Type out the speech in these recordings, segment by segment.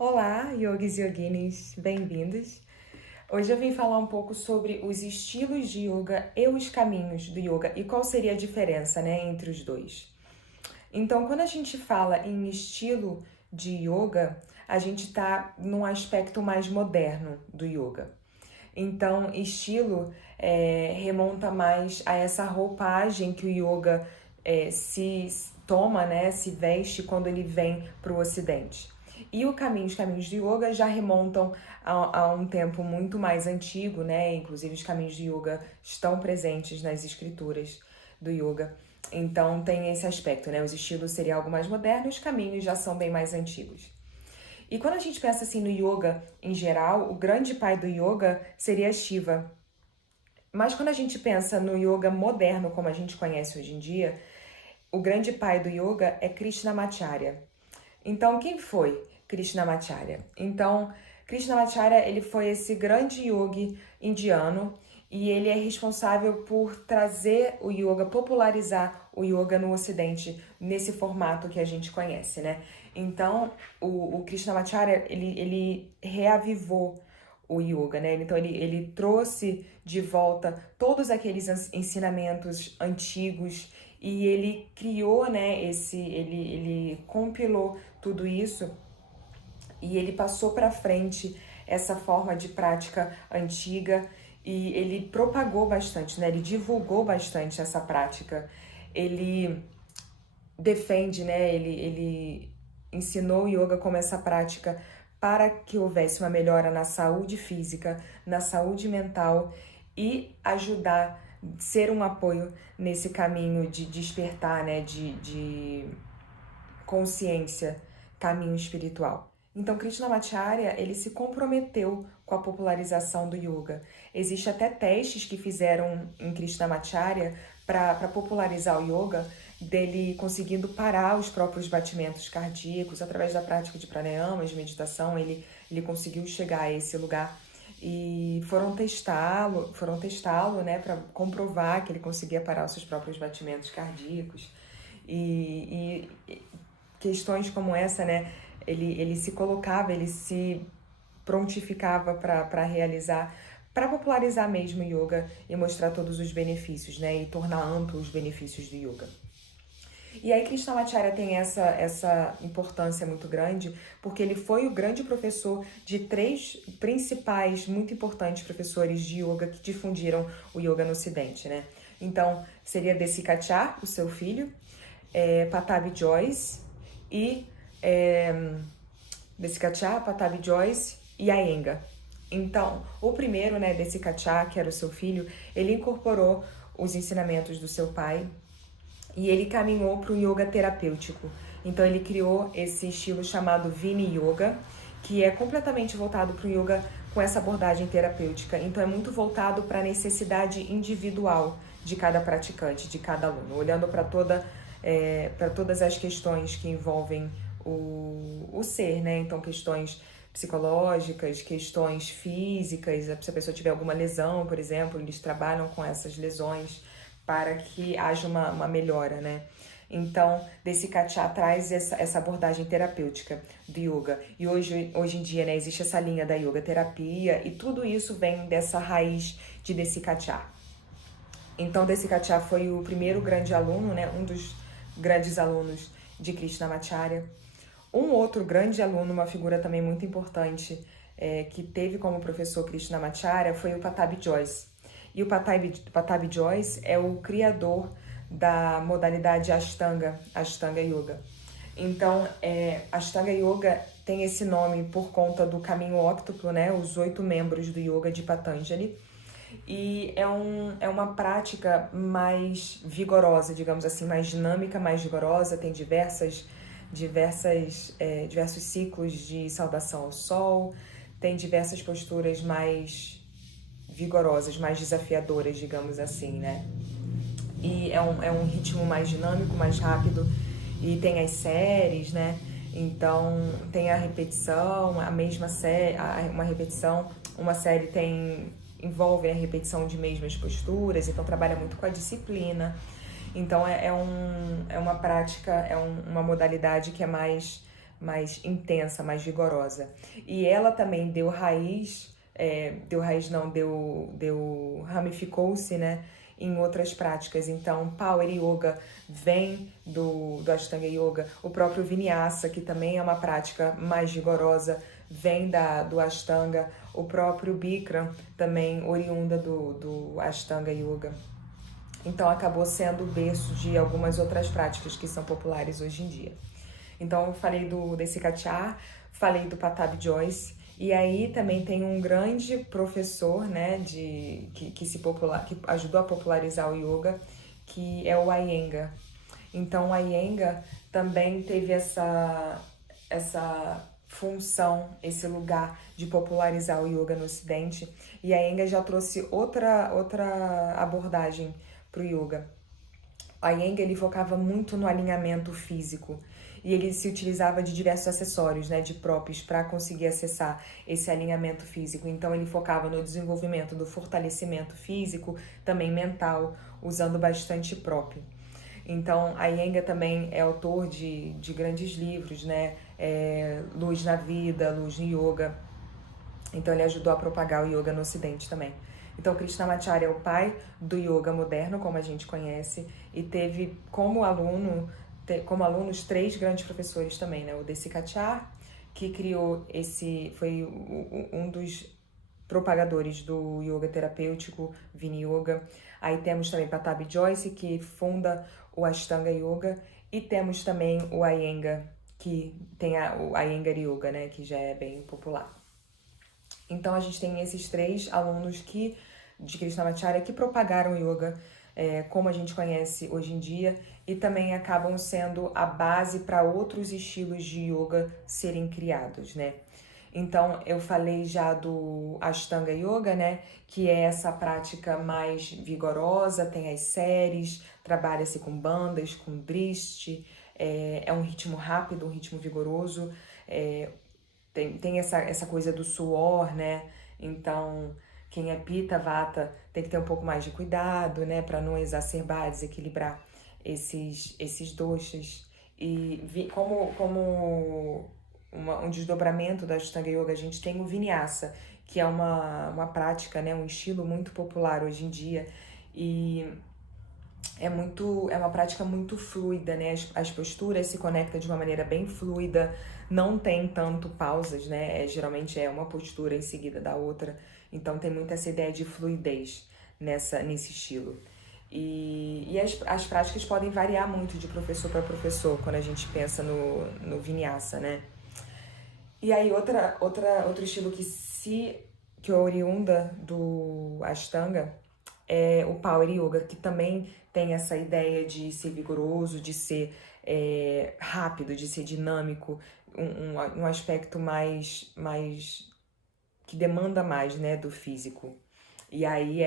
Olá, yogis e yoginis, bem-vindos. Hoje eu vim falar um pouco sobre os estilos de yoga e os caminhos do yoga e qual seria a diferença, entre os dois. Então, quando a gente fala em estilo de yoga, a gente está num aspecto mais moderno do yoga. Então, estilo remonta mais a essa roupagem que o yoga se toma, se veste quando ele vem para o Ocidente. E os caminhos do yoga já remontam a um tempo muito mais antigo, Inclusive os caminhos do yoga estão presentes nas escrituras do yoga. Então tem esse aspecto, Os estilos seriam algo mais moderno, os caminhos já são bem mais antigos. E quando a gente pensa assim no yoga em geral, o grande pai do yoga seria Shiva. Mas quando a gente pensa no yoga moderno, como a gente conhece hoje em dia, o grande pai do yoga é Krishnamacharya. Então, quem foi Krishnamacharya? Então, Krishnamacharya, ele foi esse grande yogi indiano e ele é responsável por trazer o yoga, popularizar o yoga no Ocidente, nesse formato que a gente conhece, Então, o Krishnamacharya, ele reavivou o yoga, Então, ele trouxe de volta todos aqueles ensinamentos antigos e ele criou, ele compilou tudo isso e ele passou para frente essa forma de prática antiga e ele propagou bastante, Ele divulgou bastante essa prática. Ele defende, Ele ensinou o yoga como essa prática para que houvesse uma melhora na saúde física, na saúde mental e ajudar, ser um apoio nesse caminho de despertar, de consciência, caminho espiritual. Então, Krishnamacharya, ele se comprometeu com a popularização do yoga. Existem até testes que fizeram em Krishnamacharya para popularizar o yoga, dele conseguindo parar os próprios batimentos cardíacos através da prática de pranayama, de meditação, ele conseguiu chegar a esse lugar e foram testá-lo, para comprovar que ele conseguia parar os seus próprios batimentos cardíacos e questões como essa, ele se colocava, ele se prontificava para realizar, para popularizar mesmo o yoga e mostrar todos os benefícios, e tornar amplo os benefícios do yoga. E aí Krishnamacharya tem essa importância muito grande, porque ele foi o grande professor de 3 principais, muito importantes professores de yoga que difundiram o yoga no Ocidente, Então, seria Desikachar, o seu filho, Patabi Jois e Desikachar, Patabi Jois e Iyengar. Então, o primeiro, Desikachar, que era o seu filho, ele incorporou os ensinamentos do seu pai e ele caminhou para o yoga terapêutico. Então, ele criou esse estilo chamado Vini Yoga, que é completamente voltado para o yoga com essa abordagem terapêutica. Então, é muito voltado para a necessidade individual de cada praticante, de cada aluno, olhando para todas as questões que envolvem o ser, Então, questões psicológicas, questões físicas, se a pessoa tiver alguma lesão, por exemplo, eles trabalham com essas lesões para que haja uma melhora, Então, Desikachar traz essa abordagem terapêutica do yoga. E hoje em dia, existe essa linha da yoga terapia e tudo isso vem dessa raiz de Desikachar. Então, Desikachar foi o primeiro grande aluno, um dos grandes alunos de Krishnamacharya. Um outro grande aluno, uma figura também muito importante, que teve como professor Krishnamacharya, foi o Patabi Jois. E o Patabi Jois é o criador da modalidade Ashtanga Yoga. Então, Ashtanga Yoga tem esse nome por conta do caminho óctuplo, os 8 membros do Yoga de Patanjali. E é uma prática mais vigorosa, digamos assim, mais dinâmica, mais vigorosa, tem diversos ciclos de saudação ao sol, tem diversas posturas mais vigorosas, mais desafiadoras, digamos assim, E é um ritmo mais dinâmico, mais rápido, e tem as séries, Então, tem a repetição, a mesma série, uma repetição, uma série envolve a repetição de mesmas posturas, então trabalha muito com a disciplina. Então, é uma prática, uma modalidade que é mais mais intensa, mais vigorosa. E ela também ramificou-se, né, em outras práticas. Então, Power Yoga vem do Ashtanga Yoga, o próprio Vinyasa, que também é uma prática mais vigorosa, vem do Ashtanga, o próprio Bikram, também oriunda do Ashtanga Yoga. Então, acabou sendo o berço de algumas outras práticas que são populares hoje em dia. Então, eu falei desse Kachar, falei do Patabi Joyce, e aí também tem um grande professor, né, que ajudou a popularizar o yoga, que é o Iyengar. Então, o Iyengar também teve essa função, esse lugar de popularizar o yoga no Ocidente, e a Iyengar já trouxe outra abordagem para o yoga. A Iyengar, ele focava muito no alinhamento físico e ele se utilizava de diversos acessórios, né, de props, para conseguir acessar esse alinhamento físico. Então ele focava no desenvolvimento do fortalecimento físico, também mental, usando bastante prop. Então a Iyengar também é autor de grandes livros, né, Luz na Vida, Luz no Yoga. Então ele ajudou a propagar o yoga no Ocidente também. Então Krishnamacharya é o pai do yoga moderno, como a gente conhece, e teve como alunos 3 grandes professores também, né? O Desikachar, que criou foi um dos propagadores do yoga terapêutico, Vinyasa. Aí temos também Patabi Joyce, que funda o Ashtanga Yoga, e temos também o Iyengar, que tem o Iyengar Yoga, né? Que já é bem popular. Então a gente tem esses 3 alunos de Krishnamacharya que propagaram o yoga como a gente conhece hoje em dia, e também acabam sendo a base para outros estilos de yoga serem criados, né? Então eu falei já do Ashtanga Yoga, né? Que é essa prática mais vigorosa, tem as séries, trabalha-se com bandas, com drishti, é um ritmo rápido, um ritmo vigoroso, tem essa coisa do suor, né? Então, quem é Pitta, Vata, tem que ter um pouco mais de cuidado, né? Para não exacerbar, desequilibrar esses doshas. E como um desdobramento da Ashtanga Yoga, a gente tem o Vinyasa, que é uma prática, né? Um estilo muito popular hoje em dia. E é uma prática muito fluida, né? As posturas se conectam de uma maneira bem fluida, não tem tanto pausas, né? Geralmente é uma postura em seguida da outra, então tem muito essa ideia de fluidez nesse estilo. E as práticas podem variar muito de professor para professor quando a gente pensa no Vinyasa, né? E aí outro estilo que é oriunda do Ashtanga é o Power Yoga, que também tem essa ideia de ser vigoroso, de ser rápido, de ser dinâmico, um aspecto mais que demanda mais, né, do físico. E aí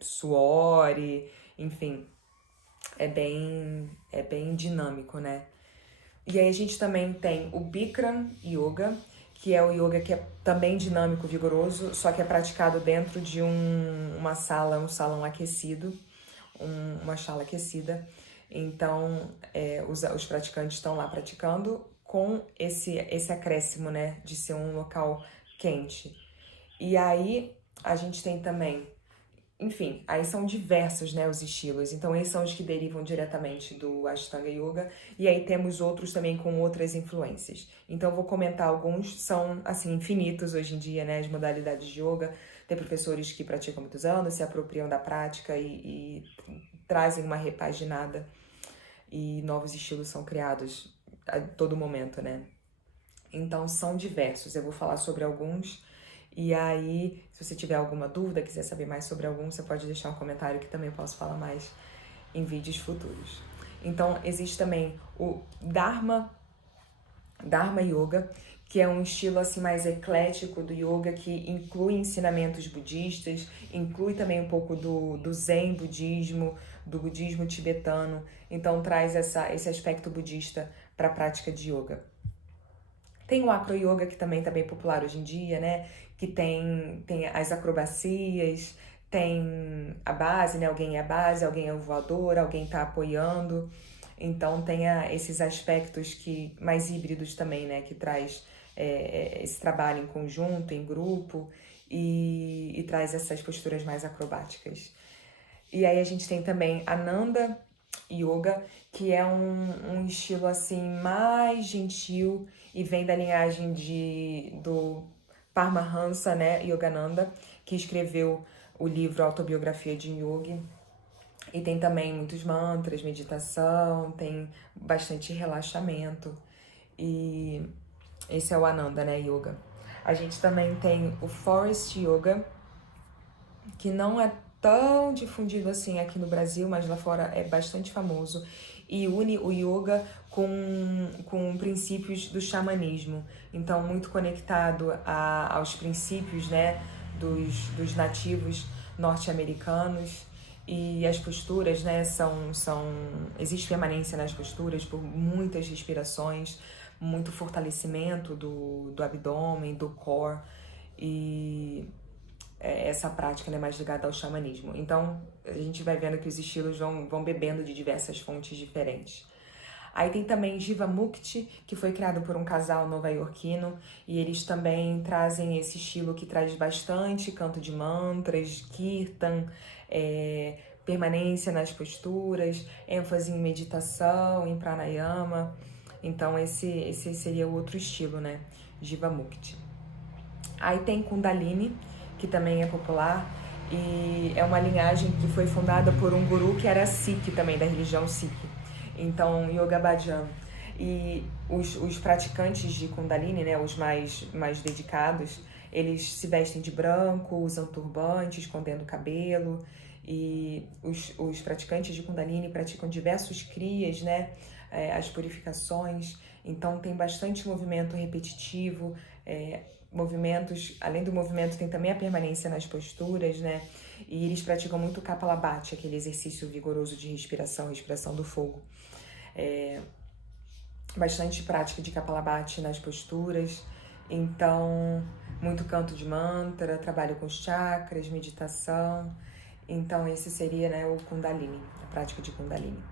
suor, enfim, é bem dinâmico, né? E aí a gente também tem o Bikram Yoga, que é o yoga que é também dinâmico, vigoroso, só que é praticado dentro de um salão aquecido, uma sala aquecida. Então, os praticantes estão lá praticando com esse acréscimo, né, de ser um local quente. E aí a gente tem também, enfim, aí são diversos, né, os estilos. Então, esses são os que derivam diretamente do Ashtanga Yoga. E aí temos outros também com outras influências. Então, eu vou comentar alguns, são, assim, infinitos hoje em dia, né, as modalidades de yoga. Tem professores que praticam há muitos anos, se apropriam da prática e trazem uma repaginada. E novos estilos são criados a todo momento, né? Então, são diversos. Eu vou falar sobre alguns. E aí, se você tiver alguma dúvida, quiser saber mais sobre algum, você pode deixar um comentário que também eu posso falar mais em vídeos futuros. Então, existe também o Dharma Yoga, que é um estilo assim mais eclético do yoga, que inclui ensinamentos budistas, inclui também um pouco do Zen budismo, do budismo tibetano. Então, traz esse aspecto budista para a prática de yoga. Tem o Acro Yoga, que também está bem popular hoje em dia, né? Que tem as acrobacias, tem a base, né? Alguém é a base, alguém é o voador, alguém está apoiando. Então tem esses aspectos que mais híbridos também, né? Que traz esse trabalho em conjunto, em grupo, e traz essas posturas mais acrobáticas. E aí a gente tem também Ananda Yoga, que é um estilo assim mais gentil e vem da linhagem do Paramahansa, né, Yogananda, que escreveu o livro Autobiografia de um Yogi. E tem também muitos mantras, meditação, tem bastante relaxamento. E esse é o Ananda, né, Yoga. A gente também tem o Forest Yoga, que não é tão difundido assim aqui no Brasil, mas lá fora é bastante famoso e une o yoga com princípios do xamanismo. Então, muito conectado aos princípios, né, dos nativos norte-americanos. E as posturas, né, existe permanência nas posturas por muitas respirações, muito fortalecimento do abdômen, do core, e essa prática, né, mais ligada ao xamanismo. Então, a gente vai vendo que os estilos vão bebendo de diversas fontes diferentes. Aí tem também Jivamukti, que foi criado por um casal nova-iorquino, e eles também trazem esse estilo que traz bastante canto de mantras, kirtan, permanência nas posturas, ênfase em meditação, em pranayama. Então esse seria o outro estilo, né? Jivamukti. Aí tem Kundalini, que também é popular, e é uma linhagem que foi fundada por um guru que era Sikh também, da religião Sikh. Então, Yoga Bhajan. E os praticantes de Kundalini, né, os mais dedicados, eles se vestem de branco, usam turbante, escondendo o cabelo. E os praticantes de Kundalini praticam diversos kriyas, né, as purificações. Então, tem bastante movimento repetitivo, movimentos, além do movimento, tem também a permanência nas posturas, né? E eles praticam muito Kapalabhati, aquele exercício vigoroso de respiração do fogo. Bastante prática de Kapalabhati nas posturas. Então, muito canto de mantra, trabalho com os chakras, meditação. Então, esse seria, né, o Kundalini, a prática de Kundalini.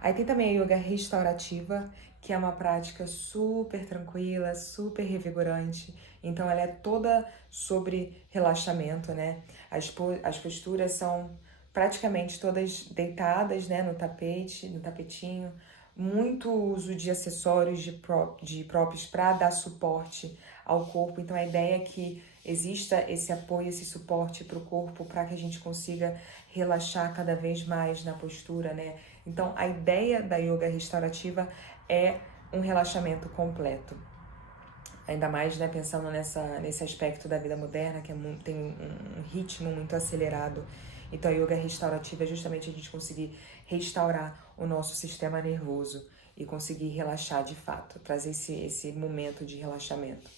Aí tem também a yoga restaurativa, que é uma prática super tranquila, super revigorante. Então ela é toda sobre relaxamento, né? As posturas são praticamente todas deitadas, né, no tapetinho. Muito uso de acessórios de próprios para dar suporte ao corpo. Então a ideia é que exista esse apoio, esse suporte para o corpo, para que a gente consiga relaxar cada vez mais na postura, né? Então, a ideia da yoga restaurativa é um relaxamento completo. Ainda mais, né, pensando nesse aspecto da vida moderna, que tem um ritmo muito acelerado. Então, a yoga restaurativa é justamente a gente conseguir restaurar o nosso sistema nervoso e conseguir relaxar de fato, trazer esse momento de relaxamento.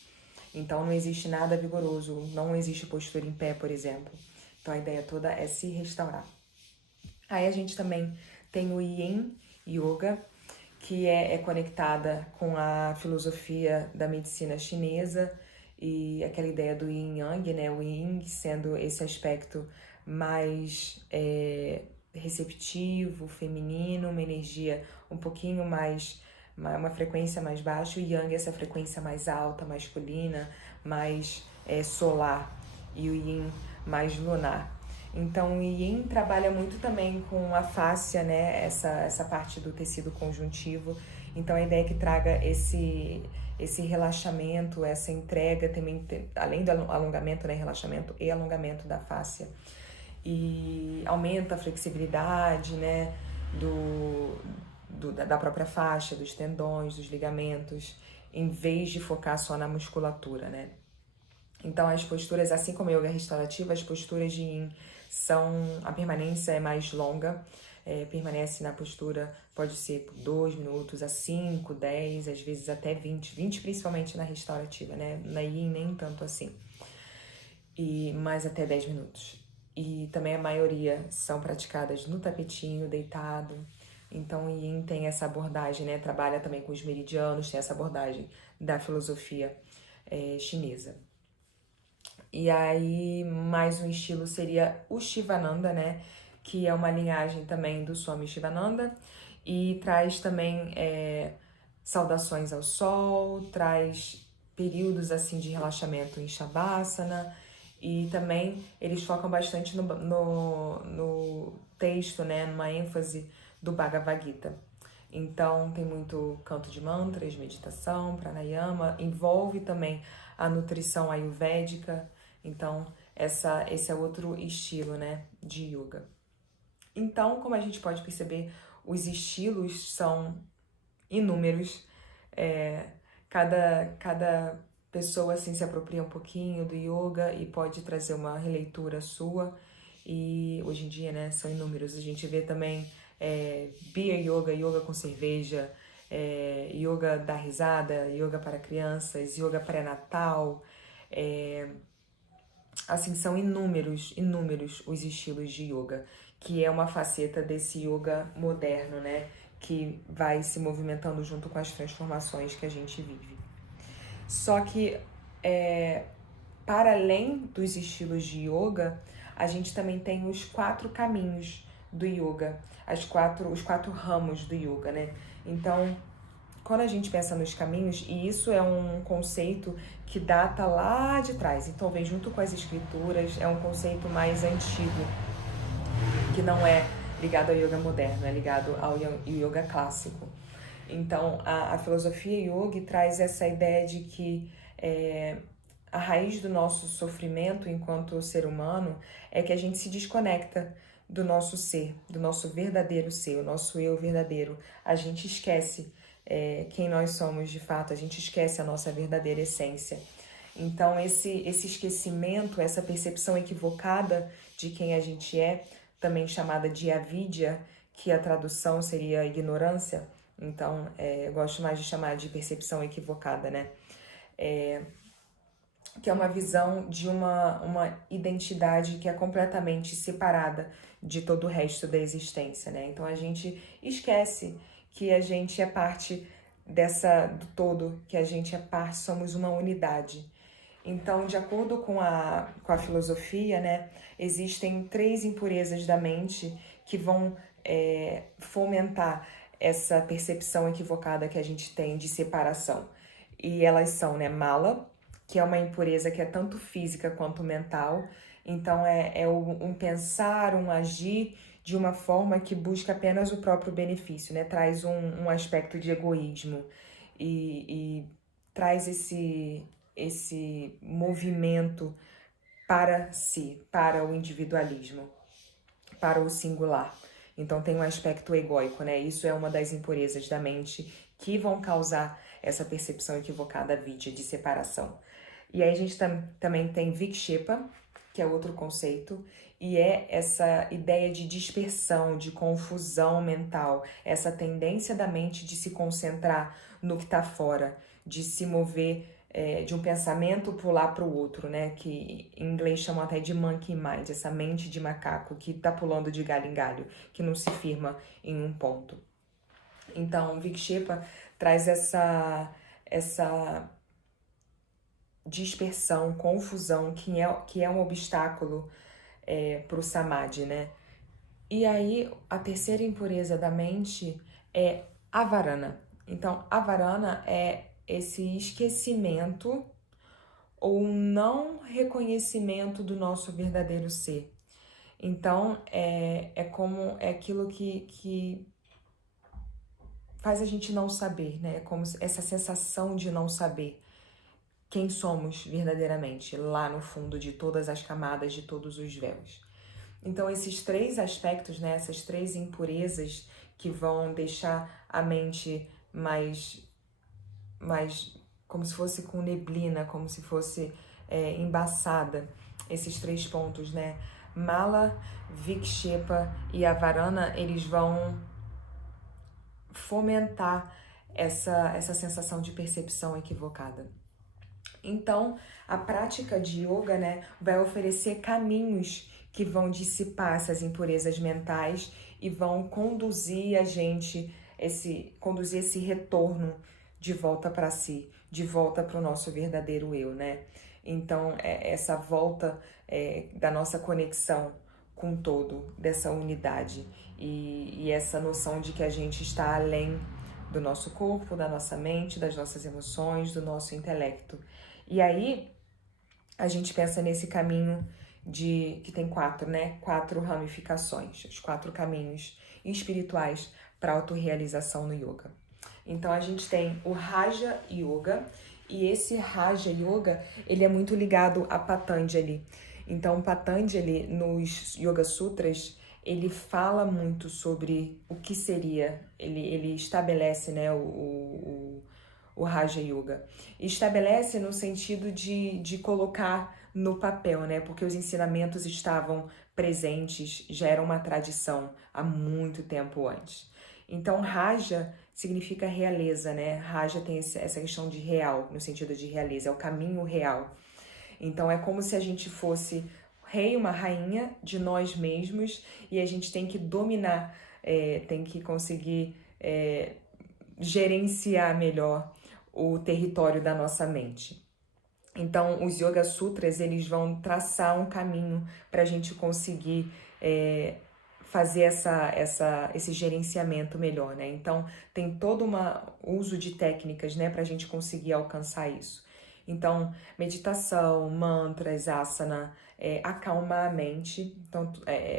Então, não existe nada vigoroso, não existe postura em pé, por exemplo. Então, a ideia toda é se restaurar. Aí a gente também tem o Yin Yoga, que é conectada com a filosofia da medicina chinesa e aquela ideia do Yin Yang, né? O Yin sendo esse aspecto mais receptivo, feminino, uma energia um pouquinho mais, uma frequência mais baixa, o Yang essa frequência mais alta, masculina, mais solar, e o Yin mais lunar. Então o Yin trabalha muito também com a fáscia, né? Essa parte do tecido conjuntivo. Então a ideia é que traga esse relaxamento, essa entrega também, além do alongamento, né? Relaxamento e alongamento da fáscia. E aumenta a flexibilidade, né? Da própria faixa, dos tendões, dos ligamentos, em vez de focar só na musculatura, né? Então as posturas, assim como a yoga restaurativa, as posturas de Yin a permanência é mais longa, permanece na postura, pode ser por 2 minutos a 5, 10, às vezes até 20 principalmente na restaurativa, né? Na Yin nem tanto assim, e mais até 10 minutos. E também a maioria são praticadas no tapetinho, deitado. Então o Yin tem essa abordagem, né? Trabalha também com os meridianos, tem essa abordagem da filosofia chinesa. E aí, mais um estilo seria o Shivananda, né? Que é uma linhagem também do Swami Shivananda. e traz também saudações ao sol, traz períodos assim de relaxamento em Shavasana, e também eles focam bastante no texto, né, numa ênfase do Bhagavad Gita. Então tem muito canto de mantras, meditação, pranayama, envolve também a nutrição ayurvédica. Então esse é outro estilo, né, de yoga. Então, como a gente pode perceber, os estilos são inúmeros. Cada pessoa assim se apropria um pouquinho do yoga e pode trazer uma releitura sua. E hoje em dia, né, são inúmeros. A gente vê também beer yoga, yoga com cerveja, yoga da risada, yoga para crianças, yoga pré-natal. Assim, são inúmeros os estilos de yoga, que é uma faceta desse yoga moderno, né? Que vai se movimentando junto com as transformações que a gente vive. Só que, para além dos estilos de yoga, a gente também tem os 4 caminhos do yoga, os quatro ramos do yoga, né? Então, quando a gente pensa nos caminhos, e isso é um conceito que data lá de trás, então vem junto com as escrituras, é um conceito mais antigo, que não é ligado ao yoga moderno, é ligado ao yoga clássico. Então, a filosofia yoga traz essa ideia de que a raiz do nosso sofrimento enquanto ser humano é que a gente se desconecta do nosso ser, do nosso verdadeiro ser, o nosso eu verdadeiro. A gente esquece quem nós somos de fato, a gente esquece a nossa verdadeira essência. Então, esse esquecimento, essa percepção equivocada de quem a gente é, também chamada de avidya, que a tradução seria ignorância, então eu gosto mais de chamar de percepção equivocada, né? Que é uma visão de uma identidade que é completamente separada de todo o resto da existência, né? Então a gente esquece que a gente é parte do todo, que a gente é parte, somos uma unidade. Então, de acordo com a filosofia, né, existem 3 impurezas da mente que vão fomentar essa percepção equivocada que a gente tem de separação. E elas são, né, mala, que é uma impureza que é tanto física quanto mental. Então, um pensar, um agir de uma forma que busca apenas o próprio benefício, né? Traz um aspecto de egoísmo e traz esse movimento para si, para o individualismo, para o singular. Então tem um aspecto egóico, né? Isso é uma das impurezas da mente que vão causar essa percepção equivocada de separação. E aí a gente também tem Vikshepa, que é outro conceito, e é essa ideia de dispersão, de confusão mental, essa tendência da mente de se concentrar no que está fora, de se mover de um pensamento pular para o outro, né? Que em inglês chamam até de monkey mind, essa mente de macaco que está pulando de galho em galho, que não se firma em um ponto. Então, Vikshepa traz essa dispersão, confusão, que é um obstáculo para o samadhi, né? E aí, a terceira impureza da mente é avarana. Então, avarana é esse esquecimento ou não reconhecimento do nosso verdadeiro ser. Então, é aquilo que faz a gente não saber, né? É como essa sensação de não saber quem somos verdadeiramente, lá no fundo de todas as camadas, de todos os véus. Então, esses 3 aspectos, né? Essas 3 impurezas que vão deixar a mente mais como se fosse com neblina, como se fosse embaçada, esses 3 pontos, né? Mala, Vikshepa e Avarana, eles vão fomentar essa sensação de percepção equivocada. Então, a prática de yoga, né, vai oferecer caminhos que vão dissipar essas impurezas mentais e vão conduzir a gente, conduzir esse retorno de volta para si, de volta para o nosso verdadeiro eu, né? Então, essa volta da nossa conexão com todo, dessa unidade e essa noção de que a gente está além do nosso corpo, da nossa mente, das nossas emoções, do nosso intelecto. E aí a gente pensa nesse caminho que tem 4, né? 4 ramificações, os 4 caminhos espirituais para autorrealização no yoga. Então a gente tem o Raja Yoga, e esse Raja Yoga, ele é muito ligado a Patanjali. Então Patanjali, nos Yoga Sutras, ele fala muito sobre o que seria, ele estabelece, né, o Raja Yoga. Estabelece no sentido de colocar no papel, né, porque os ensinamentos estavam presentes, já era uma tradição há muito tempo antes. Então Raja significa realeza, né? Raja tem essa questão de real, no sentido de realeza, é o caminho real. Então é como se a gente fosse rei, uma rainha de nós mesmos, e a gente tem que dominar, tem que conseguir gerenciar melhor o território da nossa mente. Então os Yoga Sutras, eles vão traçar um caminho para a gente conseguir fazer esse gerenciamento melhor, né? Então tem todo um uso de técnicas, né, para a gente conseguir alcançar isso. Então, meditação, mantras, asana, acalmar a mente. Então,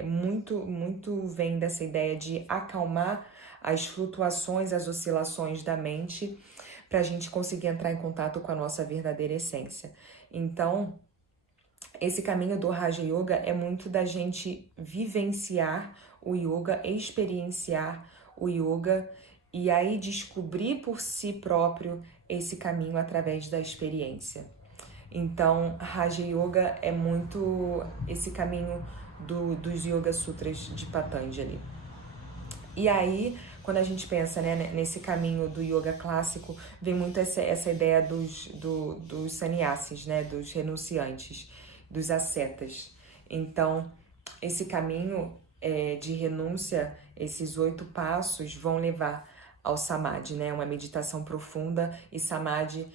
muito vem dessa ideia de acalmar as flutuações, as oscilações da mente, para a gente conseguir entrar em contato com a nossa verdadeira essência. Então, esse caminho do Raja Yoga é muito da gente vivenciar o yoga, experienciar o yoga e aí descobrir por si próprio esse caminho através da experiência. Então, Raja Yoga é muito esse caminho dos Yoga Sutras de Patanjali. E aí, quando a gente pensa, né, nesse caminho do yoga clássico, vem muito essa ideia dos sannyasis, né, dos renunciantes, dos ascetas. Então, esse caminho de renúncia, esses 8 passos vão levar ao samadhi, né, uma meditação profunda, e samadhi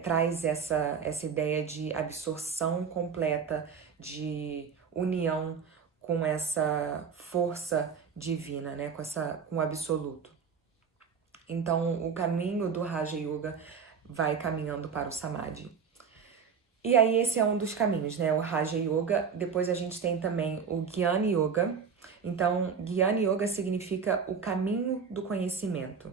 traz essa ideia de absorção completa, de união com essa força divina, né, com o absoluto. Então, o caminho do Raja Yoga vai caminhando para o Samadhi. E aí, esse é um dos caminhos, né, o Raja Yoga. Depois a gente tem também o Jnana Yoga. Então, Jnana Yoga significa o caminho do conhecimento.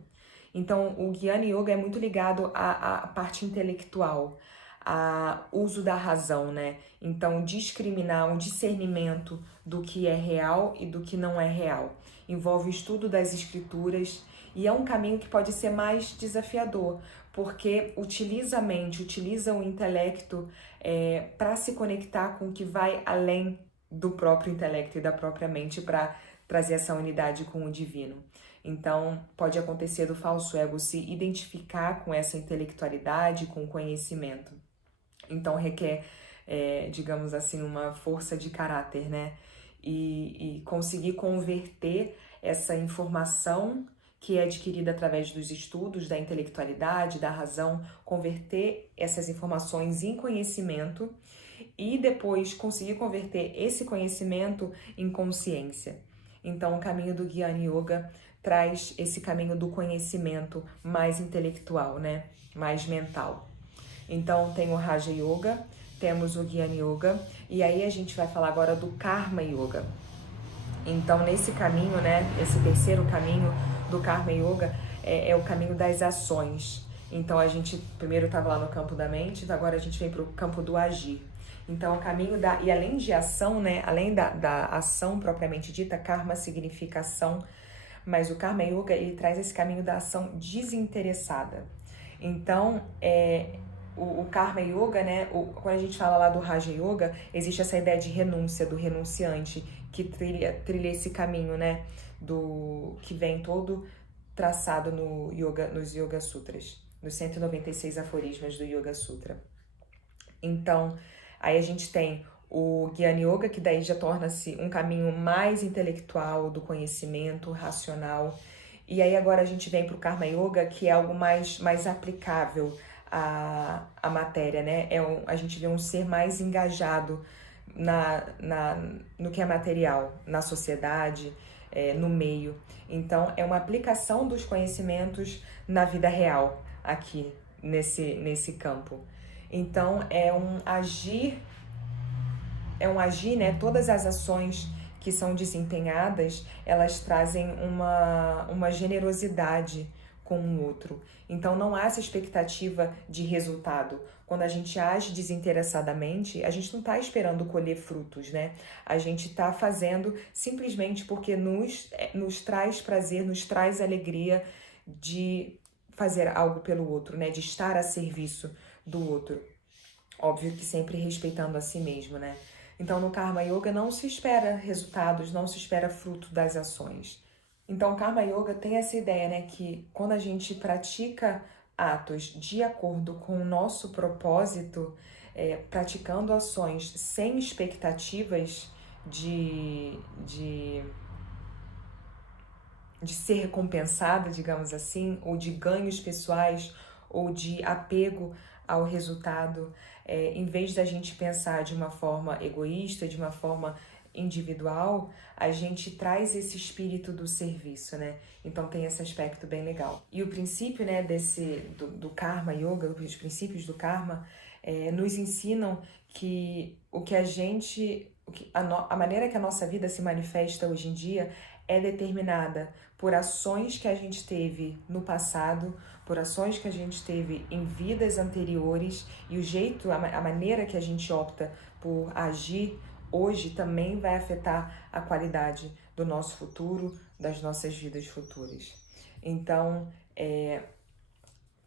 Então, o Jnana Yoga é muito ligado à parte intelectual, ao uso da razão, né? Então, discriminar, um discernimento do que é real e do que não é real. Envolve o estudo das escrituras e é um caminho que pode ser mais desafiador, porque utiliza a mente, utiliza o intelecto para se conectar com o que vai além do próprio intelecto e da própria mente, para trazer essa unidade com o divino. Então, pode acontecer do falso ego se identificar com essa intelectualidade, com o conhecimento. Então, requer, digamos assim, uma força de caráter, né? E conseguir converter essa informação que é adquirida através dos estudos, da intelectualidade, da razão, converter essas informações em conhecimento e depois conseguir converter esse conhecimento em consciência. Então, o caminho do Jnana Yoga traz esse caminho do conhecimento mais intelectual, né? Mais mental. Então, tem o Raja Yoga, temos o Jnana Yoga, e aí a gente vai falar agora do Karma Yoga. Então, nesse caminho, né? Esse terceiro caminho do Karma Yoga é o caminho das ações. Então, a gente primeiro estava lá no campo da mente, agora a gente vem para o campo do agir. Então, o caminho e além de ação, né? Além da ação propriamente dita, karma significa ação, mas o Karma Yoga, ele traz esse caminho da ação desinteressada. Então, o Karma Yoga, né? Quando a gente fala lá do Raja Yoga, existe essa ideia de renúncia, do renunciante, que trilha esse caminho, né? Que vem todo traçado nos Yoga Sutras, nos 196 aforismas do Yoga Sutra. Então, aí a gente tem o Jnana Yoga, que daí já torna-se um caminho mais intelectual, do conhecimento, racional. E aí agora a gente vem para o Karma Yoga, que é algo mais aplicável à matéria, né? A gente vê um ser mais engajado no que é material, na sociedade, no meio. Então, é uma aplicação dos conhecimentos na vida real, aqui, nesse campo. Então, né? Todas as ações que são desempenhadas, elas trazem uma generosidade com o outro. Então, não há essa expectativa de resultado. Quando a gente age desinteressadamente, a gente não está esperando colher frutos, né? A gente está fazendo simplesmente porque nos traz prazer, nos traz alegria de fazer algo pelo outro, né? De estar a serviço do outro. Óbvio que sempre respeitando a si mesmo, né? Então, no Karma Yoga não se espera resultados, não se espera fruto das ações. Então, o Karma Yoga tem essa ideia, né, que quando a gente pratica atos de acordo com o nosso propósito, praticando ações sem expectativas de ser recompensada, digamos assim, ou de ganhos pessoais, ou de apego ao resultado, em vez da gente pensar de uma forma egoísta, de uma forma individual, a gente traz esse espírito do serviço, né? Então tem esse aspecto bem legal. E o princípio, né, do Karma Yoga, os princípios do Karma, nos ensinam que a maneira que a nossa vida se manifesta hoje em dia é determinada por ações que a gente teve no passado, por ações que a gente teve em vidas anteriores, e a maneira que a gente opta por agir hoje também vai afetar a qualidade do nosso futuro, das nossas vidas futuras. Então,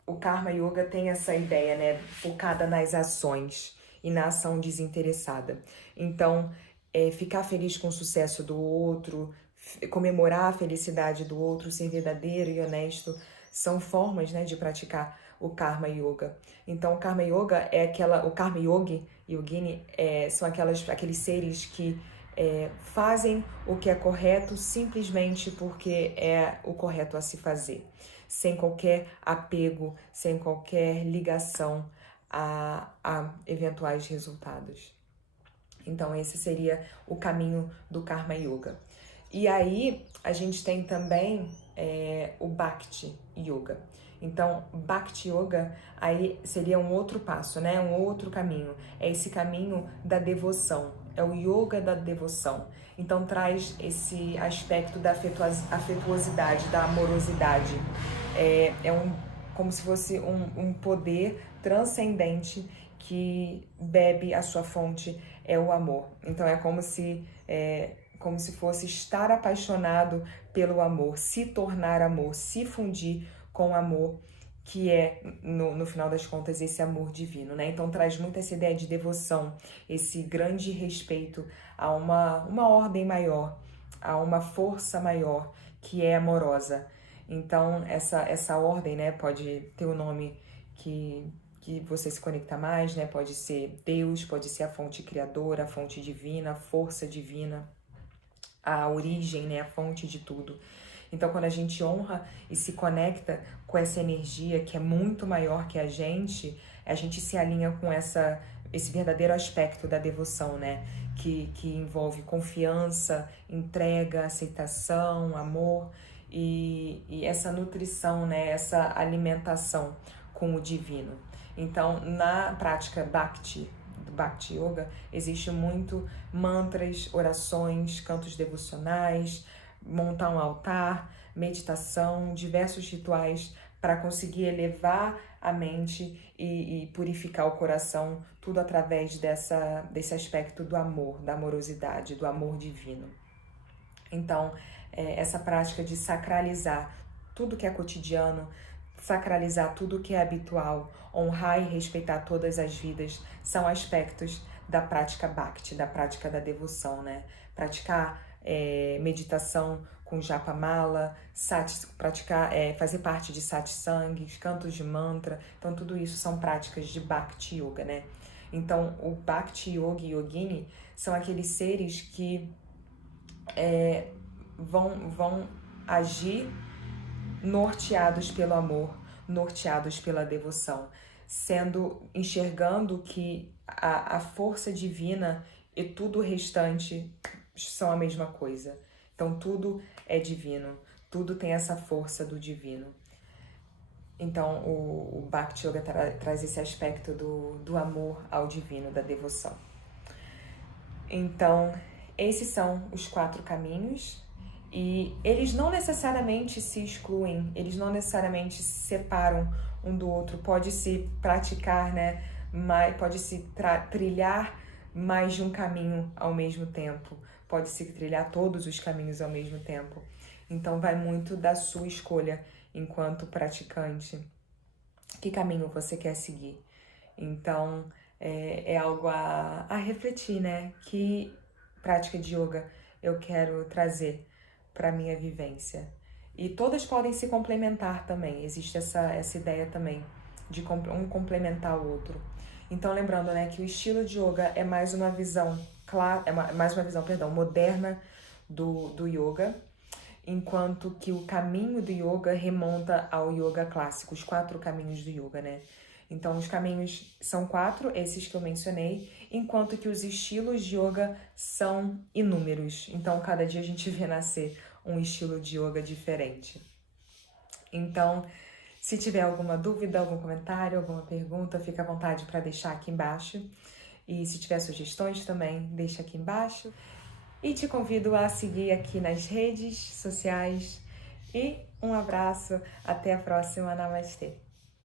o Karma Yoga tem essa ideia, né, focada nas ações e na ação desinteressada. Então, ficar feliz com o sucesso do outro, comemorar a felicidade do outro, ser verdadeiro e honesto, são formas, né, de praticar o Karma Yoga. Então, o Karma Yoga o Karma Yogi, Yogini, são aqueles seres que fazem o que é correto simplesmente porque é o correto a se fazer, sem qualquer apego, sem qualquer ligação a eventuais resultados. Então, esse seria o caminho do Karma Yoga. E aí, a gente tem também o Bhakti Yoga. Então, Bhakti Yoga aí seria um outro passo, né? Um outro caminho. É esse caminho da devoção. É o yoga da devoção. Então, traz esse aspecto da afetuosidade, da amorosidade. Como se fosse um poder transcendente que bebe a sua fonte, é o amor. Então, é como se fosse estar apaixonado pelo amor, se tornar amor, se fundir com o amor, que é, no final das contas, esse amor divino, né? Então traz muito essa ideia de devoção, esse grande respeito a uma ordem maior, a uma força maior que é amorosa. Então essa ordem, né, pode ter o nome que você se conecta mais, né? Pode ser Deus, pode ser a fonte criadora, a fonte divina, a força divina, a origem, né, a fonte de tudo. Então, quando a gente honra e se conecta com essa energia que é muito maior que a gente se alinha com esse verdadeiro aspecto da devoção, né? Que envolve confiança, entrega, aceitação, amor e essa nutrição, né? Essa alimentação com o divino. Então, na prática do Bhakti Yoga, existe muito mantras, orações, cantos devocionais, montar um altar, meditação, diversos rituais para conseguir elevar a mente e purificar o coração, tudo através desse aspecto do amor, da amorosidade, do amor divino. Então, essa prática de sacralizar tudo que é cotidiano, sacralizar tudo que é habitual, honrar e respeitar todas as vidas, são aspectos da prática Bhakti, da prática da devoção, né? Praticar meditação com japa mala, fazer parte de satsangs, cantos de mantra, então tudo isso são práticas de Bhakti Yoga, né? Então, o Bhakti Yogi e Yogini são aqueles seres que vão agir norteados pelo amor, norteados pela devoção, enxergando que a força divina e tudo o restante são a mesma coisa. Então tudo é divino, tudo tem essa força do divino. Então o Bhakti Yoga traz esse aspecto do amor ao divino, da devoção. Então, esses são os 4 caminhos e eles não necessariamente se excluem, eles não necessariamente se separam um do outro. Pode-se praticar, né? Pode-se trilhar mais de um caminho ao mesmo tempo, pode-se trilhar todos os caminhos ao mesmo tempo. Então, vai muito da sua escolha enquanto praticante. Que caminho você quer seguir? Então, é algo a refletir, né? Que prática de yoga eu quero trazer para minha vivência. E todas podem se complementar também, existe essa ideia também de um complementar o outro. Então, lembrando, né, que o estilo de yoga é mais uma visão, moderna do yoga, enquanto que o caminho do yoga remonta ao yoga clássico, os 4 caminhos do yoga, né? Então, os caminhos são 4, esses que eu mencionei, enquanto que os estilos de yoga são inúmeros. Então, cada dia a gente vê nascer um estilo de yoga diferente. Então, se tiver alguma dúvida, algum comentário, alguma pergunta, fica à vontade para deixar aqui embaixo. E se tiver sugestões também, deixa aqui embaixo. E te convido a seguir aqui nas redes sociais. E um abraço, até a próxima, Namastê!